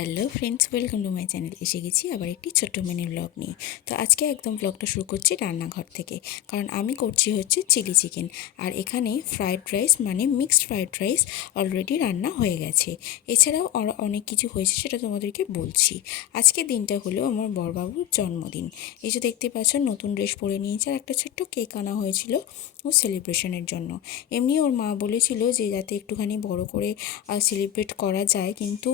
Hello friends, welcome to my channel. এসে গেছি আবার একটি ছোট্ট মিনি ব্লগ নিয়ে। তো আজকে একদম ব্লগটা শুরু করছি রান্নাঘর থেকে, কারণ আমি করছি হচ্ছে চিলি চিকেন। আর এখানে ফ্রায়েড রাইস মানে মিক্সড ফ্রায়েড রাইস অলরেডি রান্না হয়ে গেছে। এছাড়াও আরও অনেক কিছু হয়েছে, সেটা তোমাদেরকে বলছি। আজকে দিনটা হলো আমার বড়বাবুর জন্মদিন। এই যে দেখতে পাচ্ছ, নতুন ড্রেস পরে নিয়েছে আর একটা ছোট্ট কেক আনা হয়েছিল ও সেলিব্রেশনের জন্য। এমনি ওর মা বলেছিল যে যাতে একটুখানি বড় করে সেলিব্রেট করা যায়, কিন্তু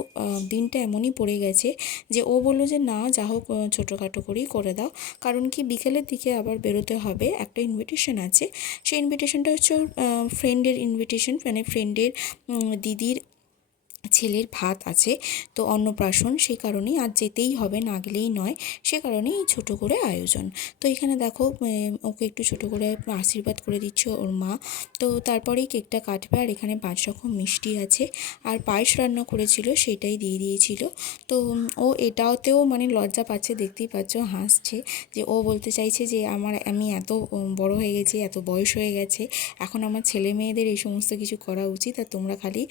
দিনটা এমনই পড়ে গেছে যে ও বললো যে না, যা হোক ছোটোখাটো করেই করে দাও। কারণ কি, বিকেলের দিকে আবার বেরোতে হবে, একটা ইনভিটেশন আছে। সেই ইনভিটেশনটা হচ্ছে ওর ফ্রেন্ডের ইনভিটেশন, মানে ফ্রেন্ডের দিদির ছেলের ভাত আছে, তো অন্নপ্রাশন, সেই কারণেই আজ যেতেই হবে, না গেলেই নয়। সে কারণেই ছোট করে আয়োজন। তো এখানে দেখো, ওকে একটু ছোট করে আশীর্বাদ করে দিচ্ছে ওর মা। তো তারপরেই কেকটা কাটবে। আর এখানে 5 রকম মিষ্টি আছে, আর পায়েস রান্না করেছিল, সেটাই দিয়ে দিয়েছিল। তো ও এটাতেও মানে লজ্জা পাচ্ছে, দেখতেই পাচ্ছ, হাসছে। যে ও বলতে চাইছে যে আমি এত বড় হয়ে গেছি, এত বয়স হয়ে গেছে, এখন আমার ছেলে মেয়েদের এই সমস্ত কিছু করা উচিত, আর তোমরা খালি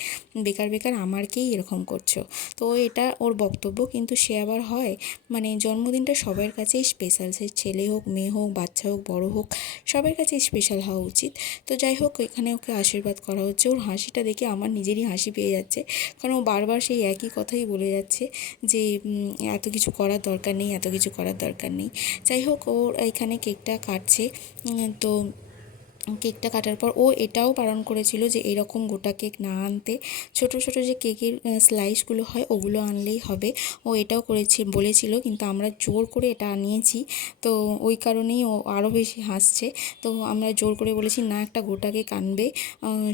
বেকার বেকার আমারকেই এরকম করছো। তো এটা ওর বক্তব্য, কিন্তু সে আবার হয়, মানে জন্মদিনটা সবার কাছেই স্পেশাল, সে ছেলে হোক, মেয়ে হোক, বাচ্চা হোক, বড় হোক, সবার কাছেই স্পেশাল হওয়া উচিত। তো যাই হোক, এখানে ওকে আশীর্বাদ করা হচ্ছে। ওর হাসিটা দেখে আমার নিজেরই হাসি পেয়ে যাচ্ছে, কারণ ও বারবার সেই একই কথাই বলে যাচ্ছে যে এত কিছু করার দরকার নেই, এত কিছু করার দরকার নেই। যাই হোক, ওর এখানে কেকটা কাটছে। তো কেকটা কাটার পর ও এটাও বারণ করেছিল যে এরকম গোটা কেক না আনতে, ছোট ছোট যে কেকের স্লাইসগুলো হয় ওগুলো আনলেই হবে। ও এটাও বলেছিল, কিন্তু আমরা জোর করে এটা আনিয়েছি। তো ওই কারণেই ও আরও বেশি হাসছে। তো আমরা জোর করে বলেছি না, একটা গোটা কেক আনবে,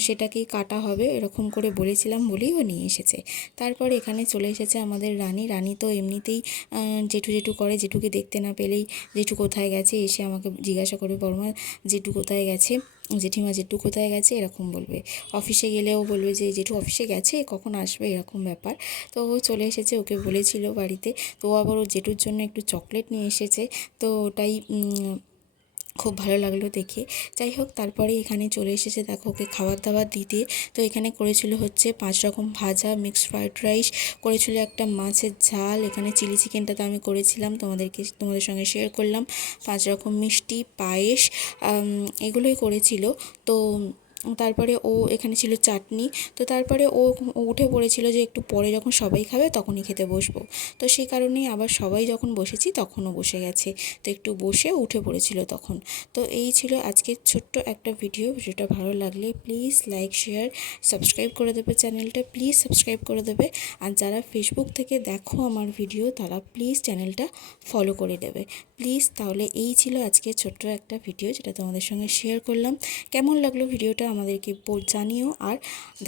সেটাকেই কাটা হবে, এরকম করে বলেছিলাম বলেই ও নিয়ে এসেছে। তারপর এখানে চলে এসেছে আমাদের রানী তো এমনিতেই জেঠু জেঠু করে, জেঠুকে দেখতে না পেলেই জেঠু কোথায় গেছে এসে আমাকে জিজ্ঞাসা করে, বড়মা জেঠু কোথায় গেছে, জেঠিমা জেঠু কোথায় গেছে, এরকম বলবে। অফিসে গেলেও বলবে যে জেঠু অফিসে গেছে, কখন আসবে, এরকম ব্যাপার। তো ও চলে এসেছে, ওকে বলেছিল বাড়িতে। তো আবার ও জেঠুর জন্য একটু চকলেট নিয়ে এসেছে। তো ওটাই খুব ভালো লাগলো দেখে। যাই হোক, তারপরে এখানে চলে এসেছে, দেখো, ওকে খাবার দাবার দিতে। তো এখানে করেছিল হচ্ছে 5 রকম ভাজা, মিক্সড ফ্রায়েড রাইস, করেছিল একটা মাছের ঝাল, এখানে চিলি চিকেনটা তো আমি করেছিলাম, তোমাদের সঙ্গে শেয়ার করলাম, 5 রকম মিষ্টি, পায়েস, এগুলোই করেছিল। তো তারপরে এখানে ছিল চাটনি। তো তারপরে ও উঠে পড়েছিল যে একটু পরে যখন সবাই খাবে তখনই খেতে বসবো। তো সেই কারণেই আবার সবাই যখন বসেছি তখনও বসে গেছে, তো একটু বসে উঠে পড়েছিল তখন। তো এই ছিল আজকের ছোট্ট একটা ভিডিওটা ভালো লাগলে প্লিজ লাইক, শেয়ার, সাবস্ক্রাইব করে দেবে চ্যানেলটা, প্লিজ সাবস্ক্রাইব করে দেবে। আর যারা ফেসবুক থেকে দেখো আমার ভিডিও, তারা প্লিজ চ্যানেলটা ফলো করে দেবে প্লিজ। তাহলে এই ছিল আজকের ছোট্ট একটা ভিডিও, যেটা তোমাদের সঙ্গে শেয়ার করলাম। কেমন লাগলো ভিডিওটা আমাদেরকে জানিও, আর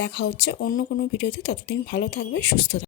দেখা হচ্ছে অন্য কোনো ভিডিওতে। ততদিন ভালো থাকবে, সুস্থ থাকবে।